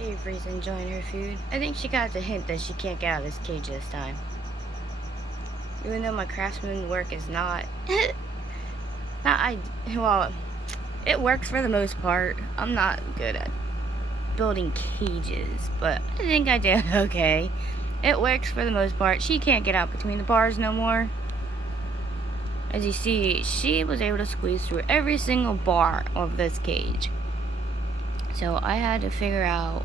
Avery's enjoying her food. I think she got the hint that she can't get out of this cage this time. Even though my craftsman work is not, well, it works for the most part. I'm not good at building cages, but I think I did okay. It works for the most part. She can't get out between the bars no more. As you see, she was able to squeeze through every single bar of this cage. So I had to figure out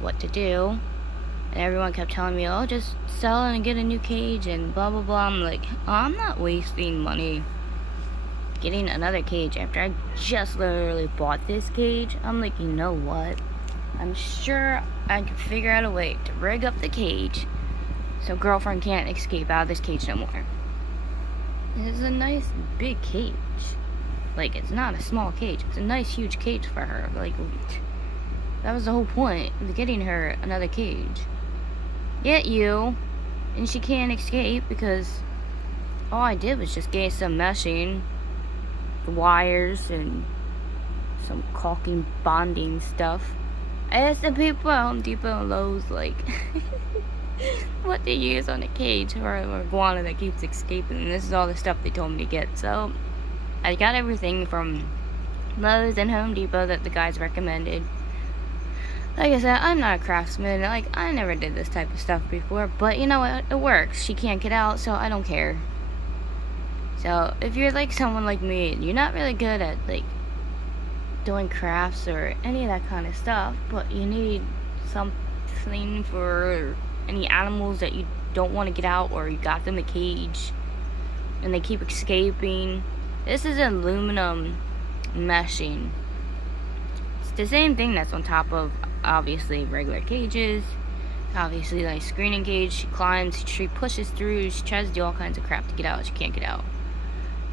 what to do. And everyone kept telling me, oh, just sell it and get a new cage and blah, blah, blah. I'm like, I'm not wasting money getting another cage after I just literally bought this cage. I'm like, you know what? I'm sure I can figure out a way to rig up the cage so girlfriend can't escape out of this cage no more. It's a nice big cage. Like, it's not a small cage. It's a nice huge cage for her. Like, that was the whole point of getting her another cage. Get you. And she can't escape because all I did was just get some meshing, the wires, and some caulking bonding stuff. I asked the people at Home Depot and Lowe's, like, what they use on a cage for an iguana that keeps escaping, and this is all the stuff they told me to get. So I got everything from Lowe's and Home Depot that the guys recommended. Like I said, I'm not a craftsman. Like, I never did this type of stuff before, but you know what? It works. She can't get out, so I don't care. So if you're like someone like me and you're not really good at like doing crafts or any of that kind of stuff, but you need something for any animals that you don't want to get out, or you got them in a cage and they keep escaping, this is aluminum meshing. It's the same thing that's on top of obviously regular cages. Obviously, like screening cage, she climbs, she pushes through, she tries to do all kinds of crap to get out, she can't get out.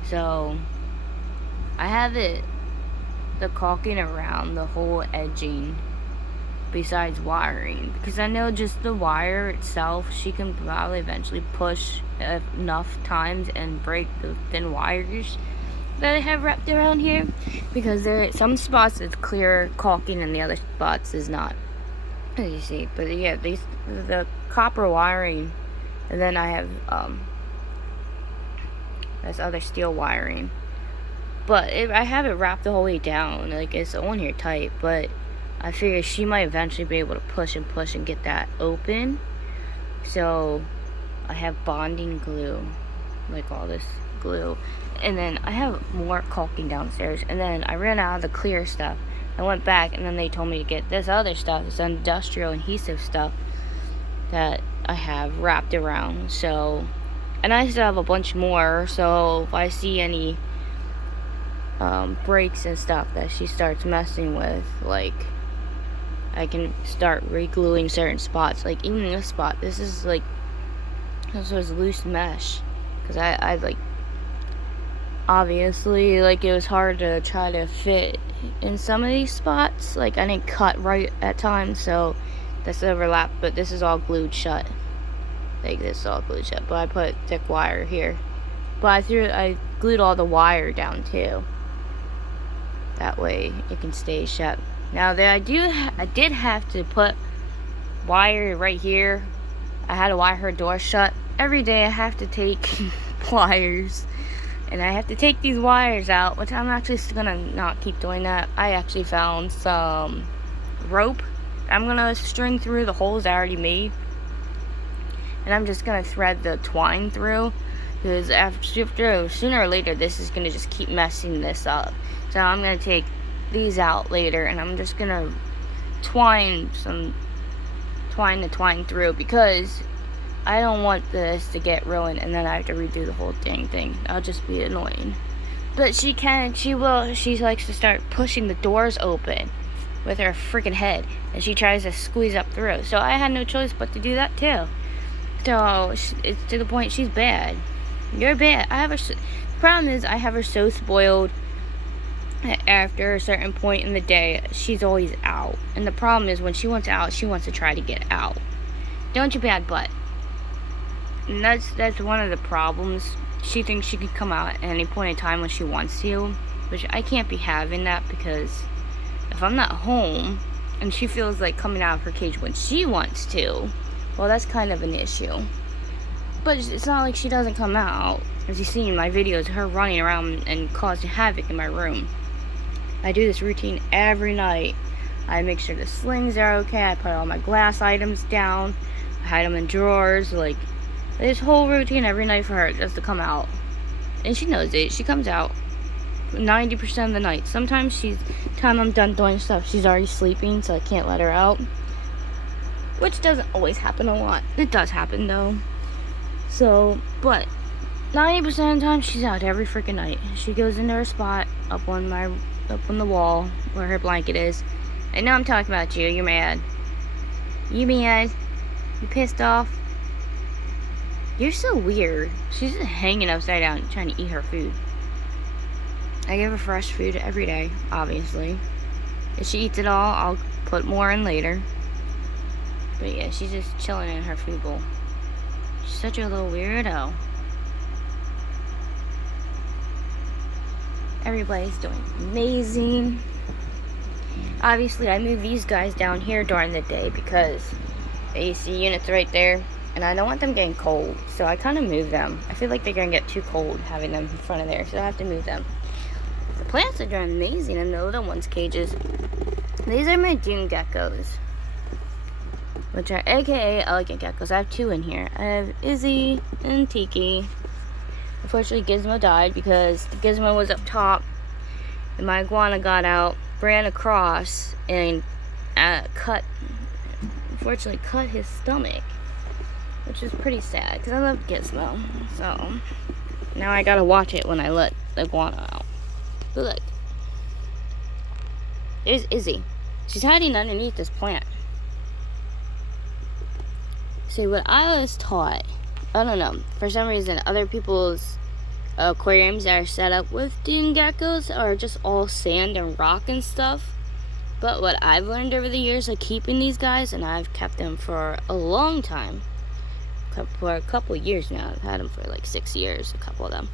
So I have the caulking around the whole edging besides wiring, because I know just the wire itself, she can probably eventually push enough times and break the thin wires that I have wrapped around here, because there are some spots it's clear caulking and the other spots is not, as you see. But yeah, the copper wiring, and then I have this other steel wiring, but I have it wrapped the whole way down, like it's on here tight, but I figure she might eventually be able to push and get that open. So I have bonding glue, like all this glue, and then I have more caulking downstairs, and then I ran out of the clear stuff. I went back, and then they told me to get this other stuff, this industrial adhesive stuff that I have wrapped around. So, and I still have a bunch more, so if I see any breaks and stuff that she starts messing with, like, I can start re-gluing certain spots. Like even this spot, this is like, this was loose mesh, because I like, obviously, like, it was hard to try to fit in some of these spots. Like, I didn't cut right at times, so this overlap, but this is all glued shut. Like, this is all glued shut, but I put thick wire here. But I glued all the wire down too. That way it can stay shut. Now I did have to put wire right here. I had to wire her door shut. Every day I have to take pliers, and I have to take these wires out, which I'm actually gonna not keep doing that. I actually found some rope I'm gonna string through the holes I already made, and I'm just gonna thread the twine through, because after sooner or later this is gonna just keep messing this up. So I'm gonna take these out later, and I'm just gonna twine through, because I don't want this to get ruined and then I have to redo the whole dang thing. That'll just be annoying. But she likes to start pushing the doors open with her freaking head, and she tries to squeeze up through. So I had no choice but to do that too. So it's to the point she's bad. You're bad. The problem is I have her so spoiled. After a certain point in the day, she's always out. And the problem is, when she wants out, she wants to try to get out. Don't you bad butt. And that's one of the problems. She thinks she can come out at any point in time when she wants to, which I can't be having that, because if I'm not home, and she feels like coming out of her cage when she wants to, well, that's kind of an issue. But it's not like she doesn't come out. As you see in my videos, her running around and causing havoc in my room. I do this routine every night. I make sure the slings are okay. I put all my glass items down. I hide them in drawers. Like, this whole routine every night for her just to come out. And she knows it. She comes out 90% of the night. Sometimes time I'm done doing stuff, she's already sleeping, so I can't let her out. Which doesn't always happen a lot. It does happen though. So, but 90% of the time she's out every freaking night. She goes into her spot up on the wall where her blanket is. And now I'm talking about you. You're mad. You mad? You pissed off? You're so weird. She's just hanging upside down trying to eat her food. I give her fresh food every day, obviously. If she eats it all, I'll put more in later. But yeah, she's just chilling in her food bowl. She's such a little weirdo. Everybody's doing amazing. Obviously, I move these guys down here during the day because the AC unit's right there. And I don't want them getting cold, so I kind of move them. I feel like they're going to get too cold having them in front of there, so I have to move them. The plants are doing amazing in the little ones' cages. These are my Dune geckos, which are aka elegant geckos. I have two in here. I have Izzy and Tiki. Unfortunately, Gizmo died because the Gizmo was up top, and my iguana got out, ran across, and unfortunately cut his stomach. Which is pretty sad, because I love Gizmo. So, now I gotta watch it when I let the iguana out. But look. There's Izzy. She's hiding underneath this plant. See, what I was taught, I don't know, for some reason, other people's aquariums that are set up with Dune geckos are just all sand and rock and stuff. But what I've learned over the years of keeping these guys, and I've kept them for a long time, for a couple of years now. I've had them for like 6 years, a couple of them.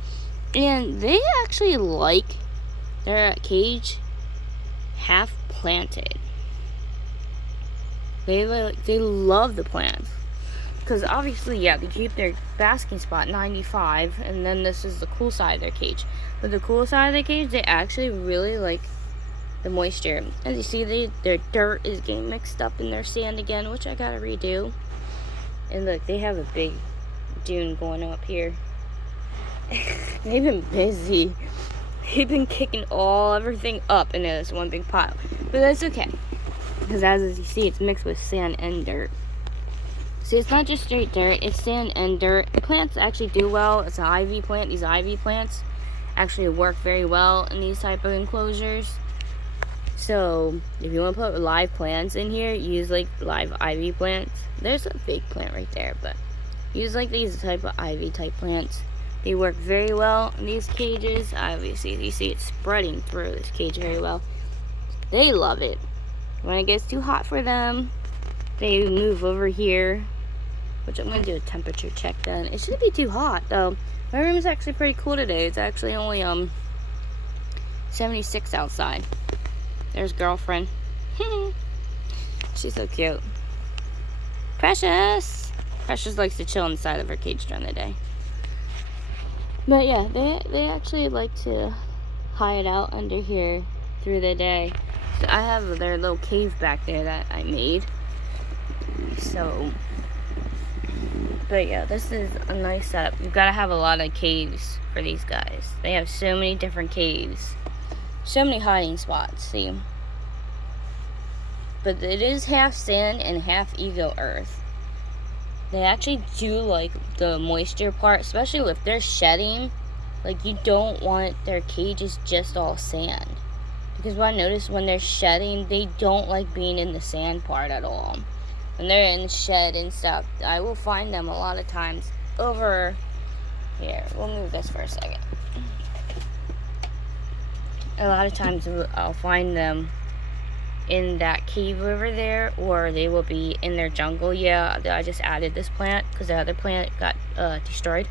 And they actually like their cage half planted. They love the plants. Because obviously, yeah, they keep their basking spot 95, and then this is the cool side of their cage. But the cool side of the cage, they actually really like the moisture. As you see, their dirt is getting mixed up in their sand again, which I gotta redo. And look, they have a big dune going up here. They've been busy. They've been kicking everything up into this one big pile. But that's okay. Because as you see, it's mixed with sand and dirt. See, it's not just straight dirt, it's sand and dirt. The plants actually do well. It's an ivy plant. These ivy plants actually work very well in these type of enclosures. So, if you want to put live plants in here, use like live ivy plants. There's a big plant right there, but use like these type of ivy type plants. They work very well in these cages. Obviously, you see it spreading through this cage very well. They love it. When it gets too hot for them, they move over here, which I'm going to do a temperature check then. It shouldn't be too hot though. My room is actually pretty cool today. It's actually only 76 outside. There's girlfriend. She's so cute. Precious. Precious likes to chill inside of her cage during the day. But yeah, they actually like to hide out under here through the day. So I have their little cave back there that I made. So, but yeah, this is a nice setup. You've got to have a lot of caves for these guys. They have so many different caves. So many hiding spots, see? But it is half sand and half ego earth. They actually do like the moisture part, especially if they're shedding. Like, you don't want their cages just all sand. Because what I noticed when they're shedding, they don't like being in the sand part at all. When they're in the shed and stuff, I will find them a lot of times over here. We'll move this for a second. A lot of times I'll find them in that cave over there, or they will be in their jungle. Yeah, I just added this plant because the other plant got destroyed,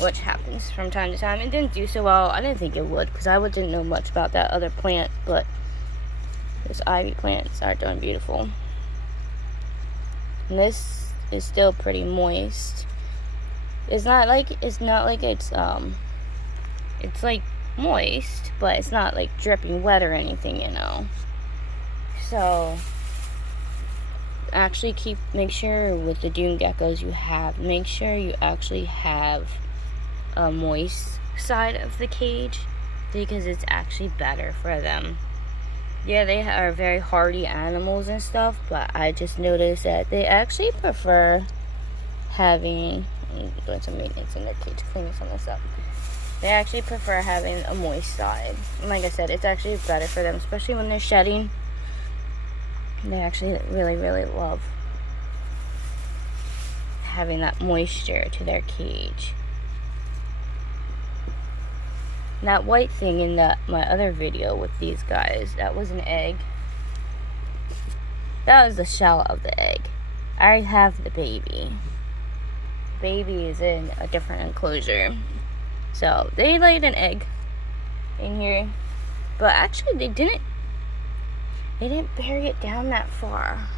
which happens from time to time. It didn't do so well. I didn't think it would because I didn't know much about that other plant, but Those ivy plants are doing beautiful. And this is still pretty moist. It's not like it's like moist, but it's not like dripping wet or anything, you know. So actually make sure with the dune geckos make sure you actually have a moist side of the cage, because it's actually better for them. Yeah, they are very hardy animals and stuff, but I just noticed that they actually prefer having, I'm doing some maintenance in the cage, cleaning some of this up. They actually prefer having a moist side. And like I said, it's actually better for them, especially when they're shedding. They actually really, really love having that moisture to their cage. That white thing in my other video with these guys, that was an egg. That was the shell of the egg. I already have the baby. Baby is in a different enclosure. So they laid an egg in here, but actually they didn't bury it down that far.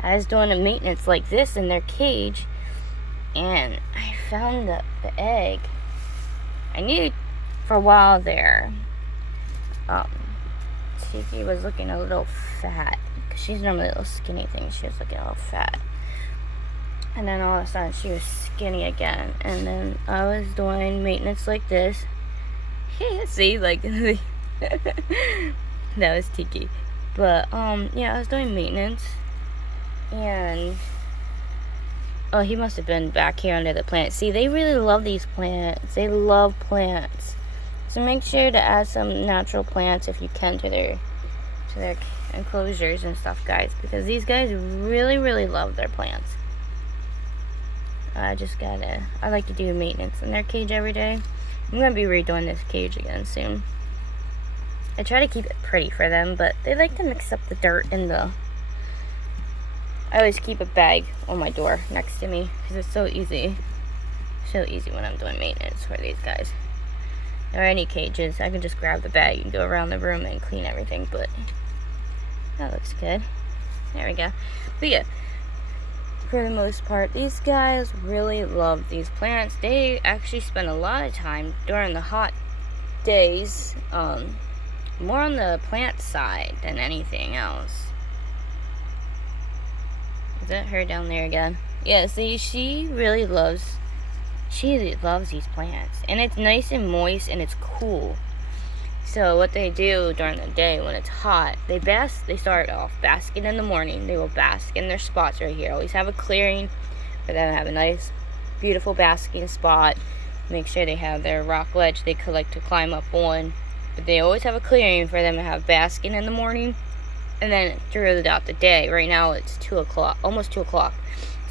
I was doing a maintenance like this in their cage, and I found the egg. I knew for a while there, Tiki was looking a little fat, because she's normally a little skinny thing. She was looking a little fat, and then all of a sudden she was skinny again. And then I was doing maintenance like this. See, like that was Tiki. But yeah, I was doing maintenance, and oh, he must have been back here under the plant. See, they really love these plants. They love plants. So make sure to add some natural plants if you can to their enclosures and stuff, guys, because these guys really, really love their plants. I like to do maintenance in their cage every day. I'm gonna be redoing this cage again soon. I try to keep it pretty for them, but they like to mix up the dirt and I always keep a bag on my door next to me, because it's so easy when I'm doing maintenance for these guys. Or any cages, I can just grab the bag and go around the room and clean everything. But that looks good. There we go. But yeah, for the most part, these guys really love these plants. They actually spend a lot of time during the hot days, more on the plant side than anything else. Is that her down there again? Yeah, see, she loves these plants, and it's nice and moist, and it's cool. So what they do during the day when it's hot, they start off basking in the morning. They will bask in their spots right here. Always have a clearing for them to have a nice, beautiful basking spot. Make sure they have their rock ledge they like to climb up on. But they always have a clearing for them to have basking in the morning, and then throughout the day. Right now it's 2 o'clock, almost 2 o'clock.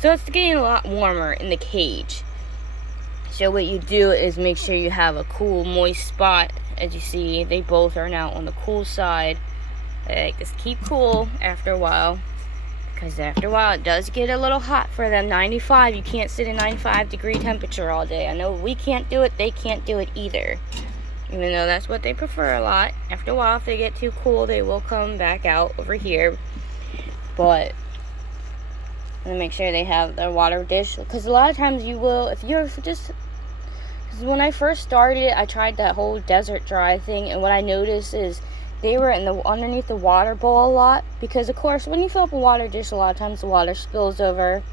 So it's getting a lot warmer in the cage. So what you do is make sure you have a cool, moist spot. As you see, they both are now on the cool side. Just keep cool after a while, because after a while it does get a little hot for them. 95, you can't sit in 95-degree temperature all day. I know we can't do it, they can't do it either. Even though that's what they prefer a lot. After a while, if they get too cool, they will come back out over here. But make sure they have their water dish, because a lot of times you will, if you're just, because when I first started, I tried that whole desert dry thing, and what I noticed is they were underneath the water bowl a lot, because of course when you fill up a water dish, a lot of times the water spills over.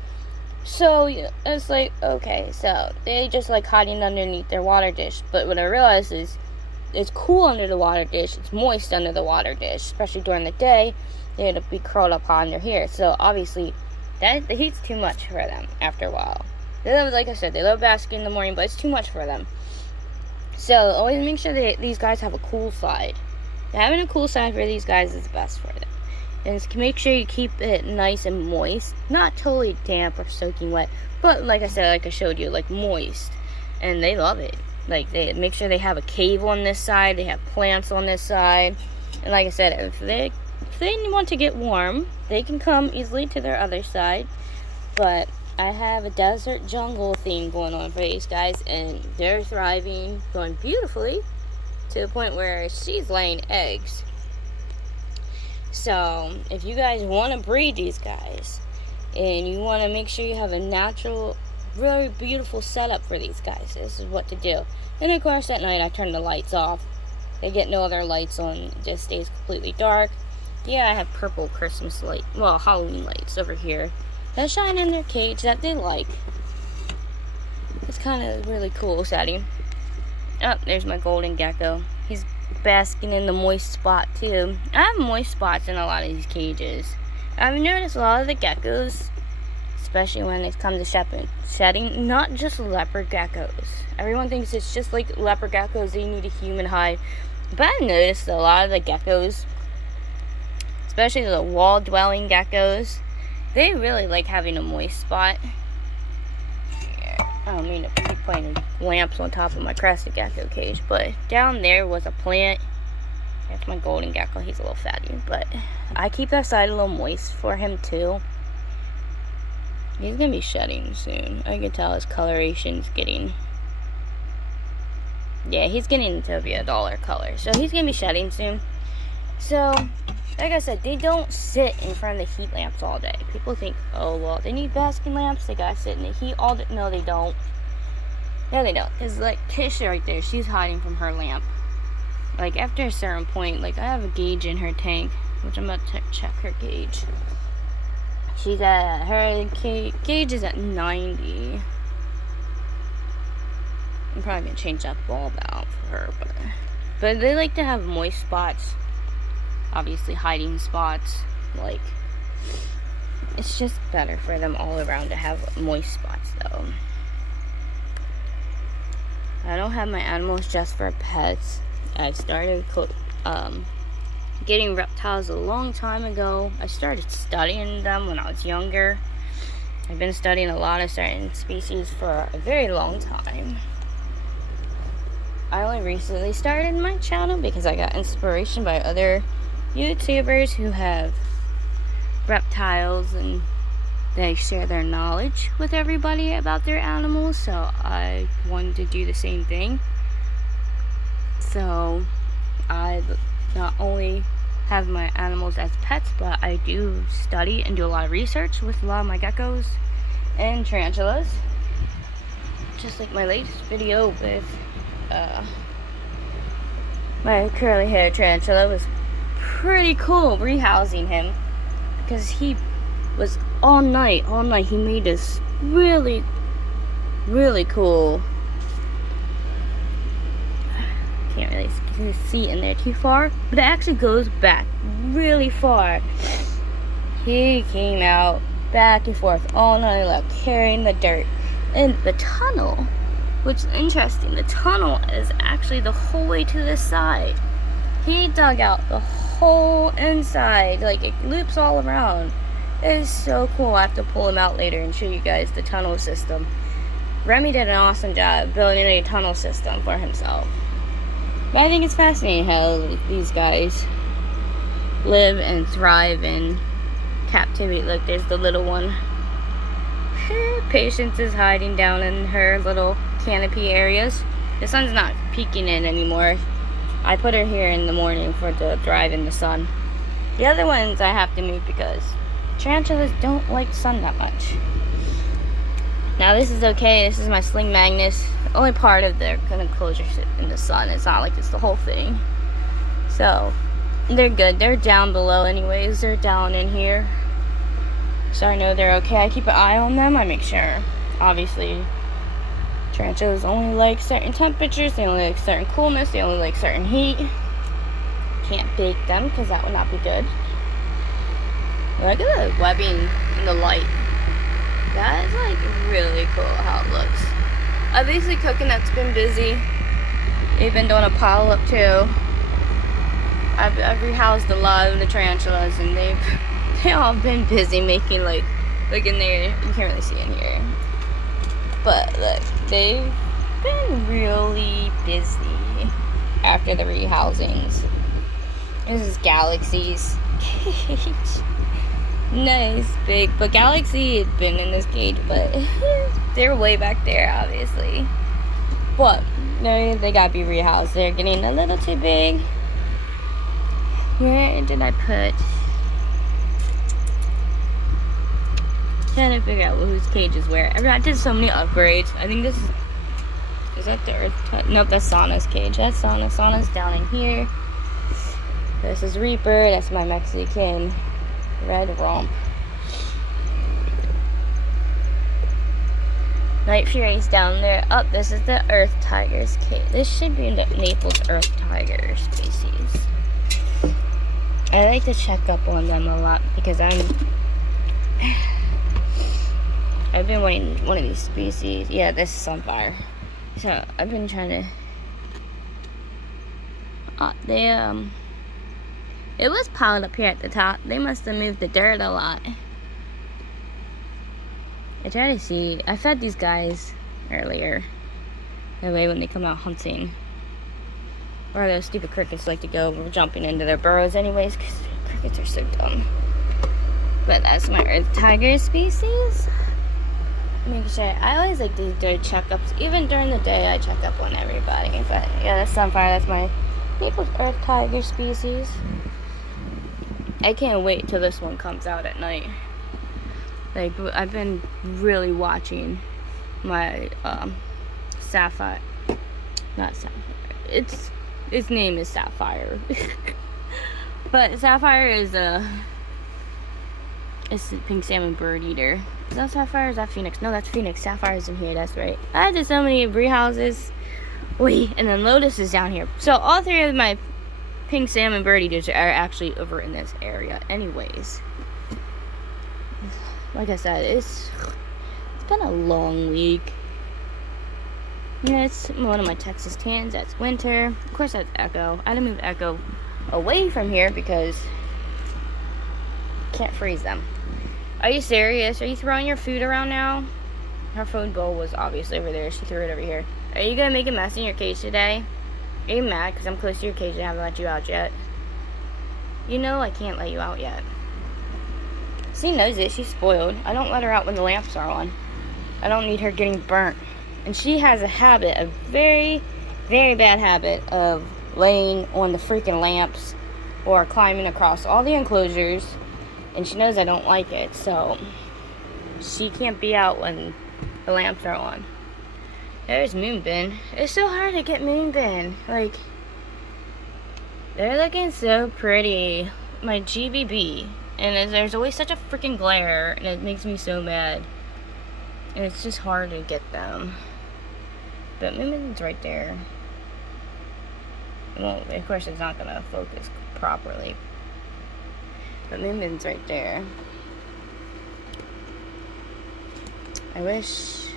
So it's like, okay, so they just like hiding underneath their water dish. But what I realized is it's cool under the water dish, it's moist under the water dish, especially during the day. They'd be curled up under here. So obviously the heat's too much for them after a while. They love, like I said, they love basking in the morning, but it's too much for them. So always make sure that these guys have a cool side. Having a cool side for these guys is best for them. And make sure you keep it nice and moist, not totally damp or soaking wet, but like I said, like I showed you, like moist. And they love it. Like, they make sure they have a cave on this side, they have plants on this side. And like I said, if they want to get warm, they can come easily to their other side. But I have a desert jungle theme going on for these guys, and they're thriving, going beautifully, to the point where she's laying eggs. So if you guys want to breed these guys and you want to make sure you have a natural, very beautiful setup for these guys, this is what to do. And of course at night I turn the lights off. They get no other lights on, it just stays completely dark. Yeah, I have purple Christmas light, well, Halloween lights over here that shine in their cage that they like. It's kind of really cool setting. Oh, there's my golden gecko. He's basking in the moist spot too. I have moist spots in a lot of these cages. I've noticed a lot of the geckos, especially when it comes to shedding, not just leopard geckos. Everyone thinks it's just like leopard geckos, they need a human hide. But I've noticed a lot of the geckos, especially the wall-dwelling geckos, they really like having a moist spot. I don't mean to keep putting lamps on top of my crested gecko cage, but down there was a plant. That's my golden gecko. He's a little fatty, but I keep that side a little moist for him too. He's gonna be shedding soon. I can tell his coloration's getting, yeah, he's getting to be a duller color, so he's gonna be shedding soon. So like I said, they don't sit in front of the heat lamps all day. People think, oh, well, they need basking lamps. They gotta sit in the heat all day. No, they don't. No, they don't. Because, like, Tisha right there, she's hiding from her lamp. Like, after a certain point, like, I have a gauge in her tank, which I'm about to check her gauge. She's at, her gauge is at 90. I'm probably gonna change that bulb out for her, but they like to have moist spots. Obviously hiding spots, like, it's just better for them all around to have moist spots though. I don't have my animals just for pets. I started getting reptiles a long time ago. I started studying them when I was younger. I've been studying a lot of certain species for a very long time. I only recently started my channel because I got inspiration by other YouTubers who have reptiles and they share their knowledge with everybody about their animals, so I wanted to do the same thing. So I not only have my animals as pets, but I do study and do a lot of research with a lot of my geckos and tarantulas, just like my latest video with my curly haired tarantula. Was pretty cool rehousing him because he was all night he made this really cool, can't really see in there too far, but it actually goes back really far. He came out back and forth all night like carrying the dirt in the tunnel, which is interesting. The tunnel is actually the whole way to the side. He dug out the whole inside, like it loops all around. It is so cool. I have to pull him out later and show you guys the tunnel system. Remy did an awesome job building a tunnel system for himself. But I think it's fascinating how these guys live and thrive in captivity. Look, there's the little one. Patience is hiding down in her little canopy areas. The sun's not peeking in anymore. I put her here in the morning for the drive in the sun. The other ones I have to move because tarantulas don't like sun that much. Now this is okay. This is my sling magnus. Only part of their enclosure in the sun. It's not like it's the whole thing. So they're good. They're down below anyways. They're down in here. So I know they're okay. I keep an eye on them. I make sure. Obviously, tarantulas only like certain temperatures. They only like certain coolness. They only like certain heat. Can't bake them because that would not be good. Look at the webbing in the light. That is like really cool how it looks. Obviously Coconut's been busy. They've been doing a pile up too. I've rehoused a lot of the tarantulas and they all been busy making look in there. You can't really see in here. But look, they've been really busy after the rehousings. This is Galaxy's cage. Nice, big. But Galaxy had been in this cage, but they're way back there, obviously. But they gotta be rehoused. They're getting a little too big. Where did I put Trying to figure out whose cage is where. I did so many upgrades. I think this is that the Earth? Nope, that's Sauna's cage. That's Sauna. Sauna's down in here. This is Reaper. That's my Mexican red romp. Night Fury's down there. Up, this is the Earth Tiger's cage. This should be the Naples Earth Tiger species. I like to check up on them a lot because I've been wanting one of these species. Yeah, this is Sunfire. So I've been trying to. It was piled up here at the top. They must have moved the dirt a lot. I try to see. I fed these guys earlier. That way, when they come out hunting, or those stupid crickets like to go jumping into their burrows, anyways, because crickets are so dumb. But that's my Earth Tiger species. Make sure I always like to do checkups. Even during the day, I check up on everybody. But yeah, that's Sunfire. That's my Naples Earth Tiger species. I can't wait till this one comes out at night. Like, I've been really watching my Sapphire. Not Sapphire. Its name is Sapphire. But Sapphire is it's the pink salmon bird eater. Is that Sapphire or is that Phoenix? No, that's Phoenix. Sapphire's in here, that's right. I did so many breed houses. Wait, and then Lotus is down here. So all three of my pink salmon bird eaters are actually over in this area anyways. Like I said, it's been a long week. Yeah, it's one of my Texas tans. That's Winter. Of course, that's Echo. I had to move Echo away from here because can't freeze them. Are you serious? Are you throwing your food around now? Her food bowl was obviously over there. She threw it over here. Are you gonna make a mess in your cage today? Are you mad because I'm close to your cage and I haven't let you out yet? You know I can't let you out yet. She knows it. She's spoiled. I don't let her out when the lamps are on. I don't need her getting burnt. And she has a habit, a very, very bad habit of laying on the freaking lamps or climbing across all the enclosures. And she knows I don't like it, so she can't be out when the lamps are on. There's Moonbin. It's so hard to get Moonbin. Like, they're looking so pretty. My GBB. And there's always such a freaking glare, and it makes me so mad. And it's just hard to get them. But Moonbin's right there. Well, of course it's not gonna focus properly. But Moonbin's right there. I wish.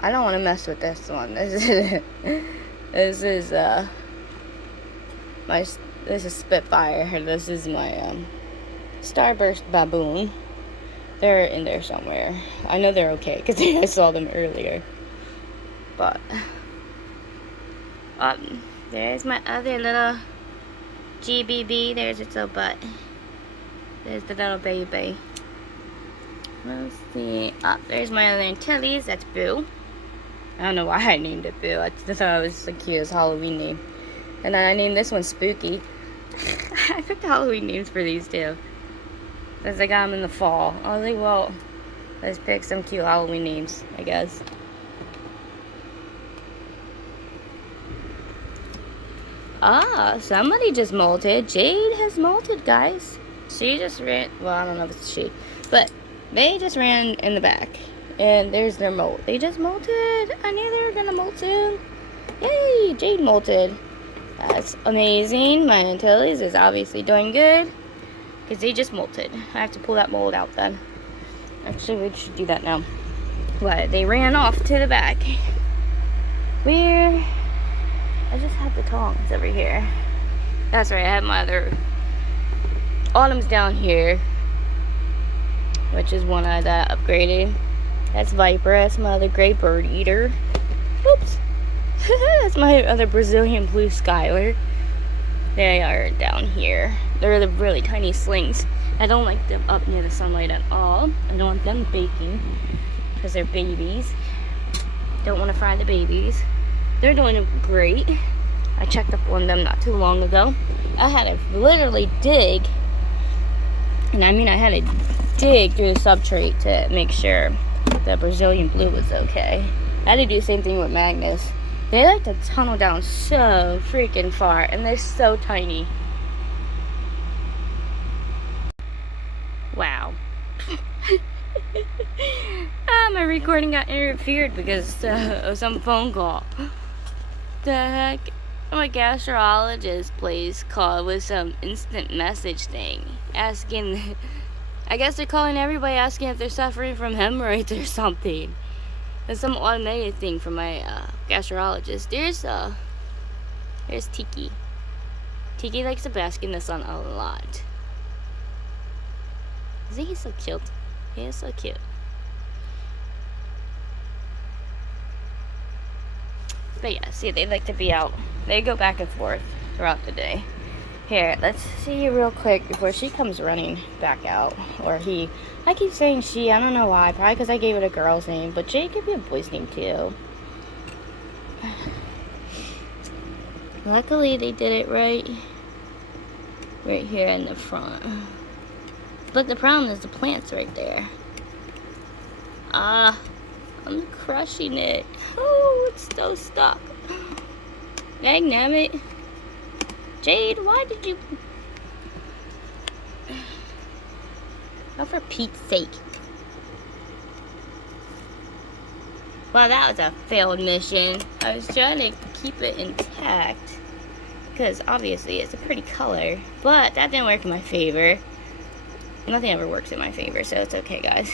I don't want to mess with this one. This is Spitfire. This is my Starburst Baboon. They're in there somewhere. I know they're okay because I saw them earlier. But there's my other little GBB. There's its little butt. There's the little baby. Let's see. There's my other Antilles. That's Boo. I don't know why I named it Boo. I just thought it was the cutest Halloween name. And then I named this one Spooky. I picked Halloween names for these two. Because I got them in the fall. I was like, well, let's pick some cute Halloween names, I guess. Somebody just molted. Jade has molted, guys. She just ran. Well, I don't know if it's she. But they just ran in the back. And there's their molt. They just molted. I knew they were going to molt soon. Yay, Jade molted. That's amazing. My Antilles is obviously doing good. Because they just molted. I have to pull that mold out then. Actually, we should do that now. But they ran off to the back. Where? I just had the tongs over here. That's right, I have my other Autumn's down here. Which is one that I upgraded. That's Viper. That's my other gray bird eater. Oops. That's my other Brazilian blue Skylar. They are down here. They're the really tiny slings. I don't like them up near the sunlight at all. I don't want them baking because they're babies. Don't want to fry the babies. They're doing great. I checked up on them not too long ago. I had to literally dig And I mean, I had to dig through the substrate to make sure the Brazilian blue was okay. I had to do the same thing with Magnus. They like to tunnel down so freaking far, and they're so tiny. Wow. My recording got interfered because of some phone call. The heck? My gastrologist place called with some instant message thing, asking, I guess they're calling everybody asking if they're suffering from hemorrhoids or something. It's some automated thing from my gastrologist. There's Tiki. Tiki likes to bask in the sun a lot. Isn't he so cute? He is so cute. But yeah, see, they like to be out. They go back and forth throughout the day. Here, let's see real quick before she comes running back out. Or he. I keep saying she, I don't know why. Probably because I gave it a girl's name. But Jay could be a boy's name too. Luckily, they did it right here in the front. But the problem is the plant's right there. I'm crushing it. Oh, it's so stuck. Dang nabbit. Jade, why did you... Oh, for Pete's sake. Well, that was a failed mission. I was trying to keep it intact, because obviously it's a pretty color. But that didn't work in my favor. Nothing ever works in my favor, so it's okay, guys.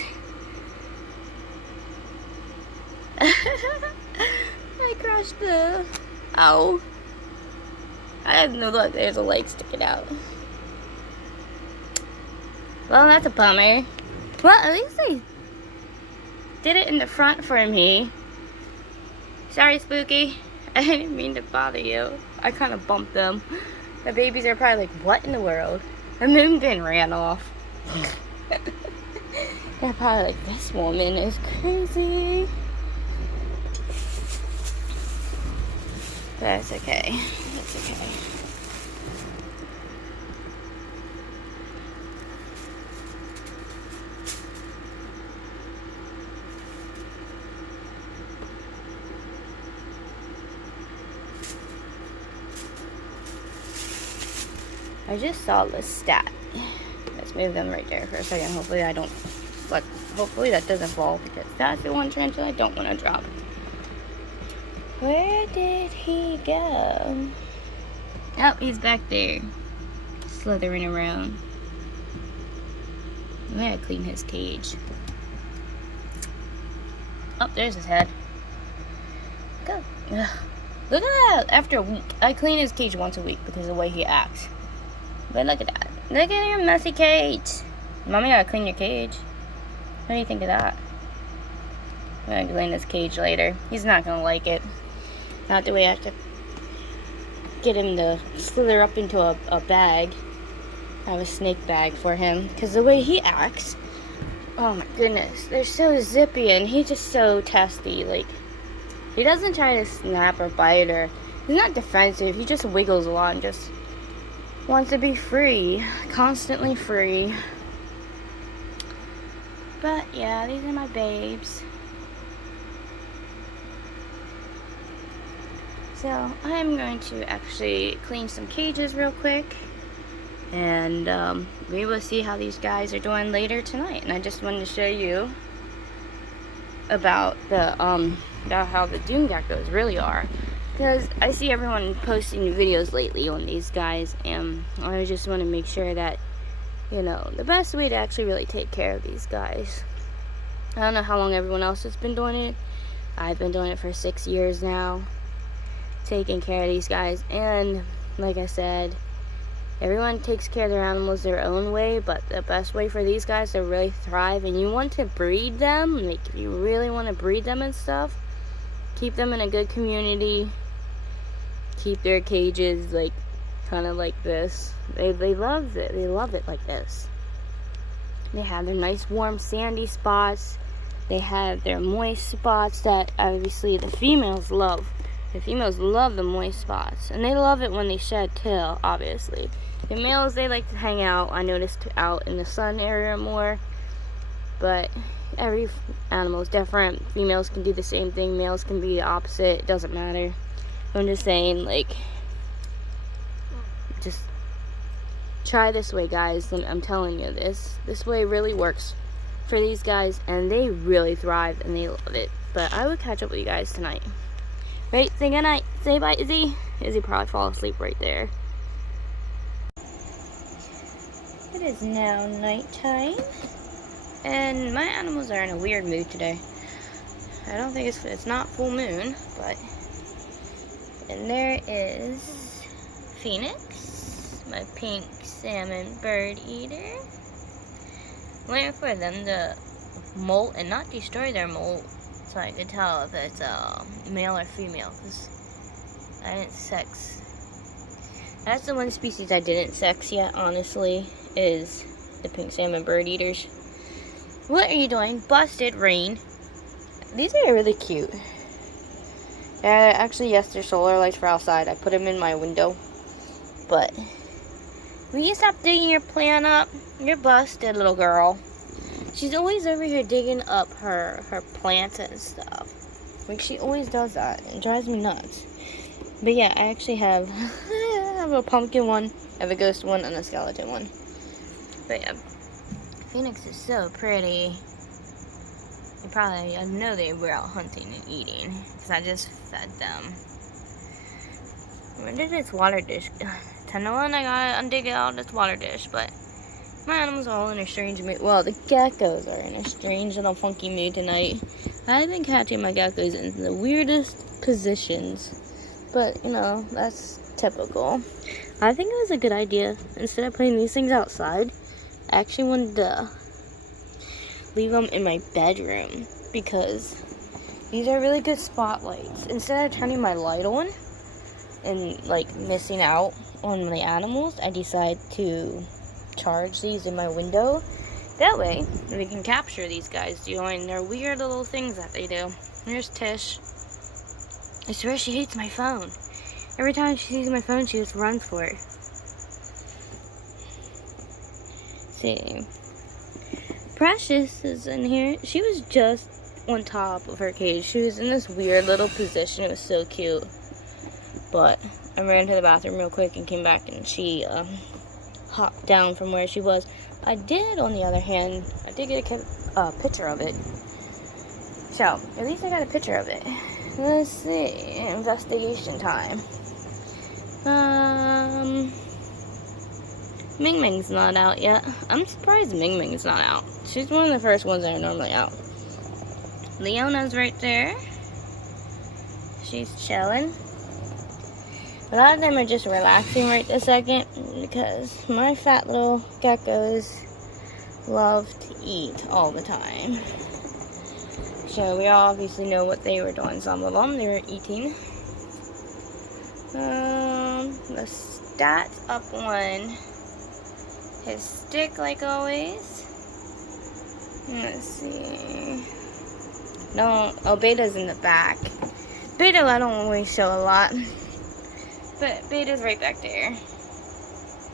I crushed the... Ow. I have no luck. There's a leg sticking out. Well, that's a bummer. Well, at least they did it in the front for me. Sorry, Spooky. I didn't mean to bother you. I kind of bumped them. The babies are probably like, what in the world? And then ran off. They're probably like, this woman is crazy. That's okay. That's okay. I just saw the stat. Let's move them right there for a second. Hopefully I don't, but hopefully that doesn't fall, because that's the one tarantula I don't want to drop. Where did he go? Oh, he's back there, slithering around. I'm gonna clean his cage. Oh, there's his head. Go. Ugh. Look at that. After a week, I clean his cage once a week because of the way he acts. But look at that. Look at your messy cage. Mommy gotta clean your cage. What do you think of that? I'm gonna clean this cage later. He's not gonna like it. Not the way I have to get him to slither up into a bag. I have a snake bag for him. Because the way he acts, oh my goodness, they're so zippy, and he's just so testy. Like, he doesn't try to snap or bite, or he's not defensive. He just wiggles a lot and just wants to be free, constantly free. But yeah, these are my babes. So I'm going to actually clean some cages real quick, and we will see how these guys are doing later tonight. And I just wanted to show you about the about how the Dune geckos really are, because I see everyone posting videos lately on these guys, and I just want to make sure that, you know, the best way to actually really take care of these guys. I don't know how long everyone else has been doing it. I've been doing it for 6 years now, taking care of these guys. And like I said, everyone takes care of their animals their own way, but the best way for these guys to really thrive, and you want to breed them, like if you really want to breed them and stuff, keep them in a good community, keep their cages like kind of like this. They love it. They love it like this. They have their nice warm sandy spots. They have their moist spots that obviously the females love. The females love the moist spots, and they love it when they shed tail, obviously. The males, they like to hang out, I noticed, out in the sun area more, but every animal is different. Females can do the same thing, males can be the opposite, it doesn't matter. I'm just saying, like, just try this way, guys. I'm telling you, this way really works for these guys, and they really thrive and they love it. But I will catch up with you guys tonight. Right, say goodnight. Say bye, Izzy. Izzy probably fall asleep right there. It is now nighttime, and my animals are in a weird mood today. I don't think it's not full moon, but, and there is Phoenix, my pink salmon bird eater. Waiting for them to molt and not destroy their molt, so I can tell if it's male or female, because I didn't sex. That's the one species I didn't sex yet, honestly, is the pink salmon bird eaters. What are you doing? Busted Rain. These are really cute. Actually, yes, they're solar lights for outside. I put them in my window. But, will you stop digging your plant up? You're busted, little girl. She's always over here digging up her plants and stuff. Like, she always does that. It drives me nuts. But yeah, I actually have, I have a pumpkin one, I have a ghost one, and a skeleton one. But yeah, Phoenix is so pretty. I know they were out hunting and eating, because I just fed them. Where did this water dish go? 10:01, I gotta undig out this water dish, but my animals are all in a strange mood. Well, the geckos are in a strange little funky mood tonight. I've been catching my geckos in the weirdest positions, but, you know, that's typical. I think it was a good idea. Instead of putting these things outside, I actually wanted to leave them in my bedroom, because these are really good spotlights. Instead of turning my light on and, like, missing out on the animals, I decide to charge these in my window. That way, we can capture these guys doing their weird little things that they do. Here's Tish. I swear she hates my phone. Every time she sees my phone, she just runs for it. See. Precious is in here. She was just on top of her cage. She was in this weird little position. It was so cute. But I ran to the bathroom real quick and came back, and she hopped down from where she was. I did, on the other hand, I did get a picture of it. So, at least I got a picture of it. Let's see. Investigation time. Ming Ming's not out yet. I'm surprised Ming Ming's not out. She's one of the first ones that are normally out. Leona's right there. She's chilling. A lot of them are just relaxing right this second, because my fat little geckos love to eat all the time. So we all obviously know what they were doing. Some of them, they were eating. The stats up on his stick, like always. Let's see. No, oh, Beta's in the back. Beta I don't always show a lot, but Beta's right back there.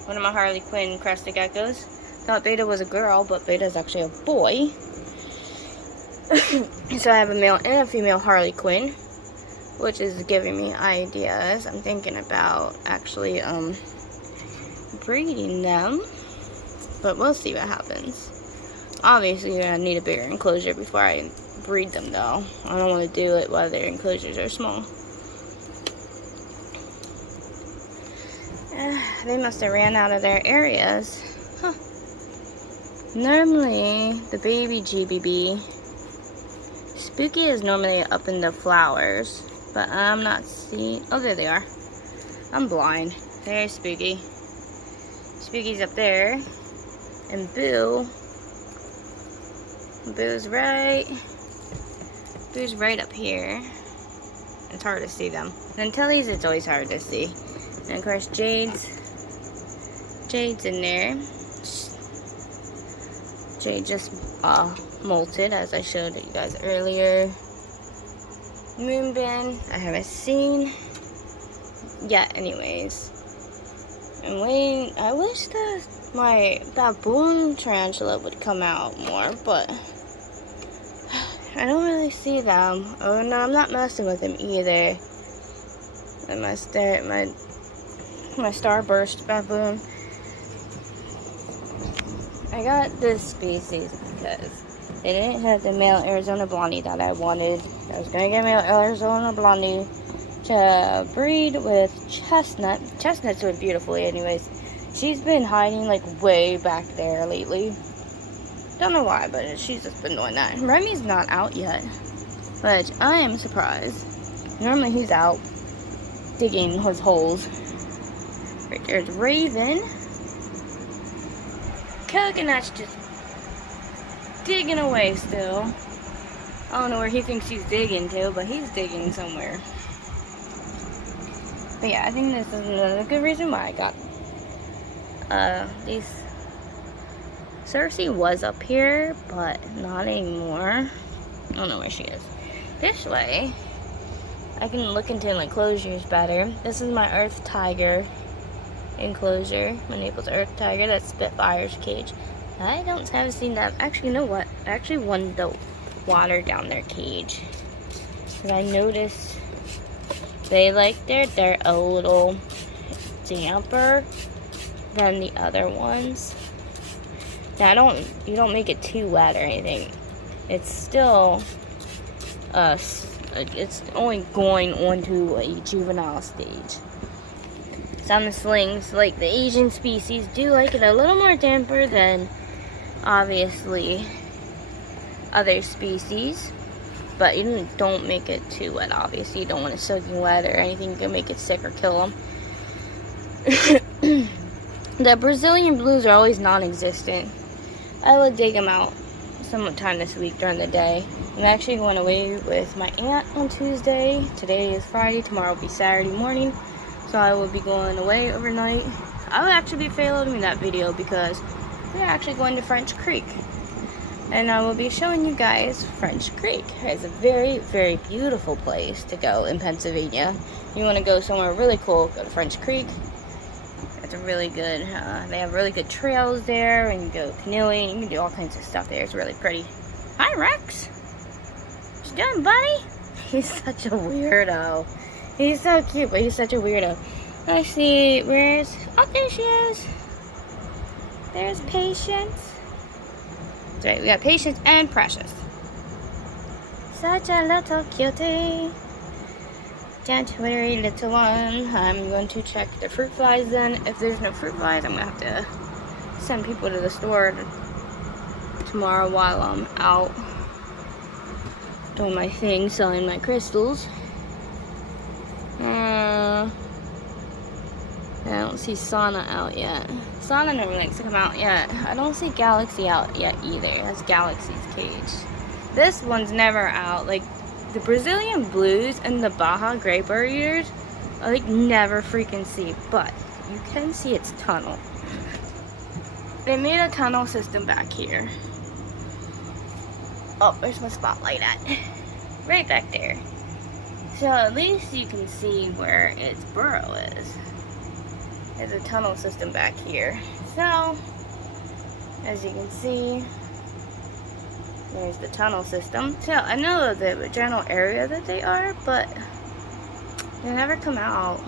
One of my Harley Quinn crested geckos. Thought Beta was a girl, but Beta's actually a boy. So I have a male and a female Harley Quinn, which is giving me ideas. I'm thinking about actually breeding them, but we'll see what happens. Obviously, you're gonna need a bigger enclosure before I breed them, though. I don't want to do it while their enclosures are small. They must have ran out of their areas. Huh. Normally, the baby GBB, Spooky is normally up in the flowers, but I'm not seeing. Oh, there they are. I'm blind. There's Spooky. Spooky's up there, and Boo's right up here. It's hard to see them. And Tilly's, it's always hard to see. And of course, Jade's in there. Jade just molted, as I showed you guys earlier. moonbin I haven't seen yet anyways. I'm waiting. I wish that my baboon tarantula would come out more, but I don't really see them. Oh no, I'm not messing with them either. And my starburst baboon. I got this species because they didn't have the male Arizona blondie that I wanted. I was gonna get male Arizona blondie to breed with chestnut. Chestnuts would beautifully anyways. She's been hiding like way back there lately. Don't know why, but she's just been doing that. Remy's not out yet, which I am surprised. Normally he's out digging his holes. Right there's Raven. Coconut's just digging away still. I don't know where he thinks he's digging to, but he's digging somewhere. But yeah, I think this is another good reason why I got these. Cersei was up here, but not anymore. I don't know where she is. This way, I can look into enclosures better. This is my Earth Tiger enclosure. My Naples Earth Tiger. That's Spitfire's cage. I haven't seen that. Actually, you know what? I actually wanted the water down their cage. Because I noticed they they're a little damper than the other ones. Now you don't make it too wet or anything. It's still it's only going on to a juvenile stage. Some slings, like the Asian species, do like it a little more damper than obviously other species. But you don't make it too wet, obviously. You don't want it soaking wet or anything. You can make it sick or kill them. The Brazilian blues are always non-existent. I will dig them out sometime this week during the day. I'm actually going away with my aunt on Tuesday. Today is Friday. Tomorrow will be Saturday morning. So I will be going away overnight. I will actually be filming that video because we're actually going to French Creek. And I will be showing you guys French Creek. It's a very, very beautiful place to go in Pennsylvania. If you want to go somewhere really cool, go to French Creek. It's a really good, they have really good trails there, and you can go canoeing, you can do all kinds of stuff there. It's really pretty. Hi, Rex. What you doing, buddy? He's such a weirdo. He's so cute, but he's such a weirdo. Let's see, oh, there she is. There's Patience. That's right, we got Patience and Precious. Such a little cutie. Don't worry, little one. I'm going to check the fruit flies then. If there's no fruit flies, I'm going to have to send people to the store tomorrow while I'm out doing my thing, selling my crystals. I don't see Sana out yet. Sana never likes to come out yet. I don't see Galaxy out yet either. That's Galaxy's cage. This one's never out. Like, the Brazilian blues and the Baja gray bird eaters, I never freaking see, but you can see its tunnel. They made a tunnel system back here. Oh, there's my spotlight at. Right back there. So at least you can see where its burrow is. There's a tunnel system back here. So, as you can see, there's the tunnel system. So I know the general area that they are, but they never come out.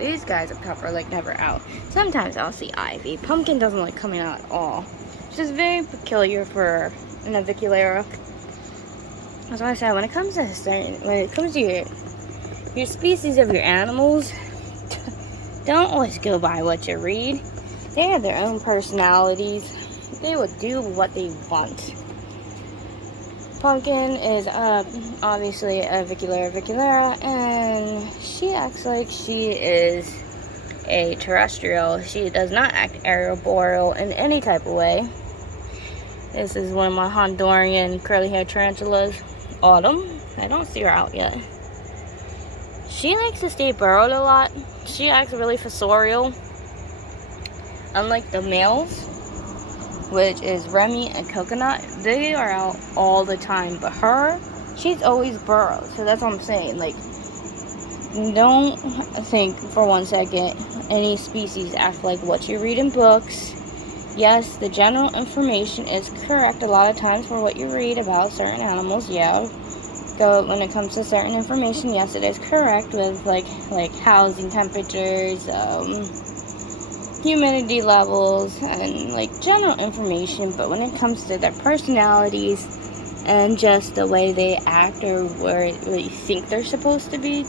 These guys up top are never out. Sometimes I'll see Ivy. Pumpkin doesn't like coming out at all. Which is very peculiar for an aviculera. That's why I said when it comes to your species of your animals, don't always go by what you read. They have their own personalities. They will do what they want. Pumpkin is obviously a aviculera, and she acts like she is a terrestrial. She does not act arboreal in any type of way. This is one of my Honduran curly-haired tarantulas, Autumn. I don't see her out yet. She likes to stay burrowed a lot. She acts really fossorial. Unlike the males, which is Remy and Coconut, they are out all the time. But her, She's always burrowed, so that's what I'm saying. Like, don't think for 1 second any species act like what you read in books. Yes, the general information is correct a lot of times for what you read about certain animals. Yeah, when it comes to certain information, yes, it is correct with like housing temperatures, humidity levels, and like general information. But when it comes to their personalities and just the way they act or where you think they're supposed to be,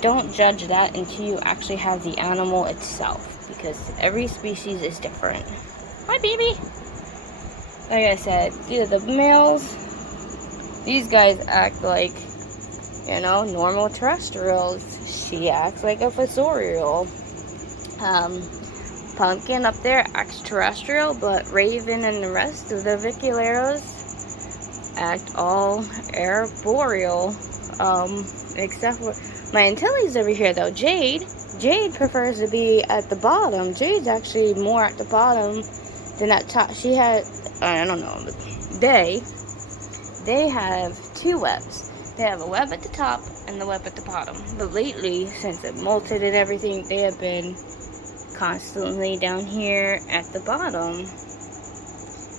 don't judge that until you actually have the animal itself, because every species is different. Hi, baby. Like I said, the males, these guys act like, normal terrestrials. She acts like a fossorial. Pumpkin up there acts terrestrial, but Raven and the rest of the Vicularos act all arboreal. Except for my Antilles over here, though. Jade prefers to be at the bottom. Jade's actually more at the bottom than at top. She had, I don't know, but they have two webs. They have a web at the top and the web at the bottom. But lately, since it molted and everything, they have been constantly down here at the bottom.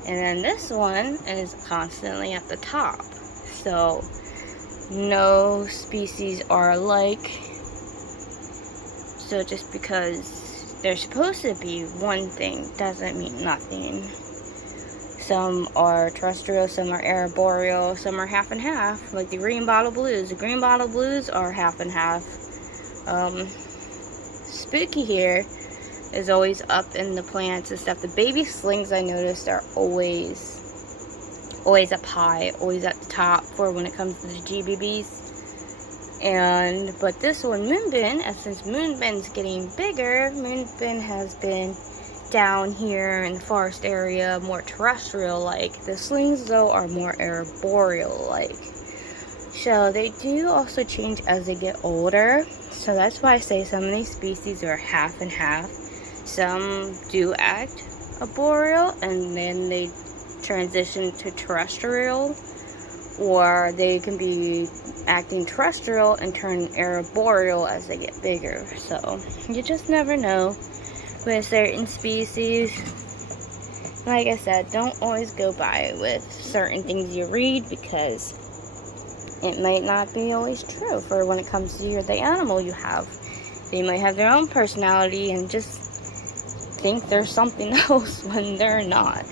And then this one is constantly at the top. So no species are alike. So just because they're supposed to be one thing doesn't mean nothing. Some are terrestrial, some are arboreal, some are half and half, like the green bottle blues. The green bottle blues are half and half. Spooky here is always up in the plants and stuff. The baby slings, I noticed, are always up high, always at the top for when it comes to the GBBs. But this one, Moonbin, and since Moonbin's getting bigger, Moonbin has been down here in the forest area, more terrestrial-like. The slings, though, are more arboreal-like. So they do also change as they get older. So that's why I say some of these species are half and half. Some do act arboreal, and then they transition to terrestrial, or they can be acting terrestrial and turn arboreal as they get bigger. So you just never know with certain species. Like I said, don't always go by with certain things you read, because it might not be always true for when it comes to the animal you have. They might have their own personality and just think they're something else when they're not.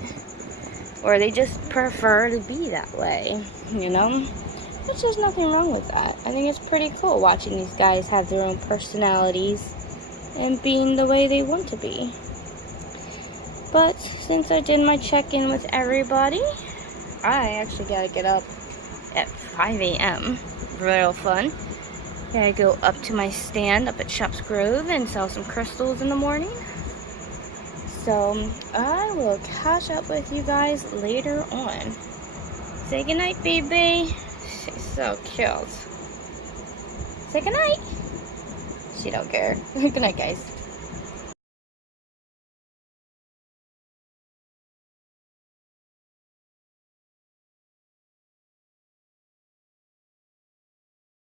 Or they just prefer to be that way, There's just nothing wrong with that. I think it's pretty cool watching these guys have their own personalities and being the way they want to be. But since I did my check-in with everybody, I actually gotta get up at 5 a.m. Real fun. Gotta go up to my stand up at Shops Grove and sell some crystals in the morning. So I will catch up with you guys later on. Say goodnight, baby. She's so cute. Say goodnight. She don't care. Good night, guys.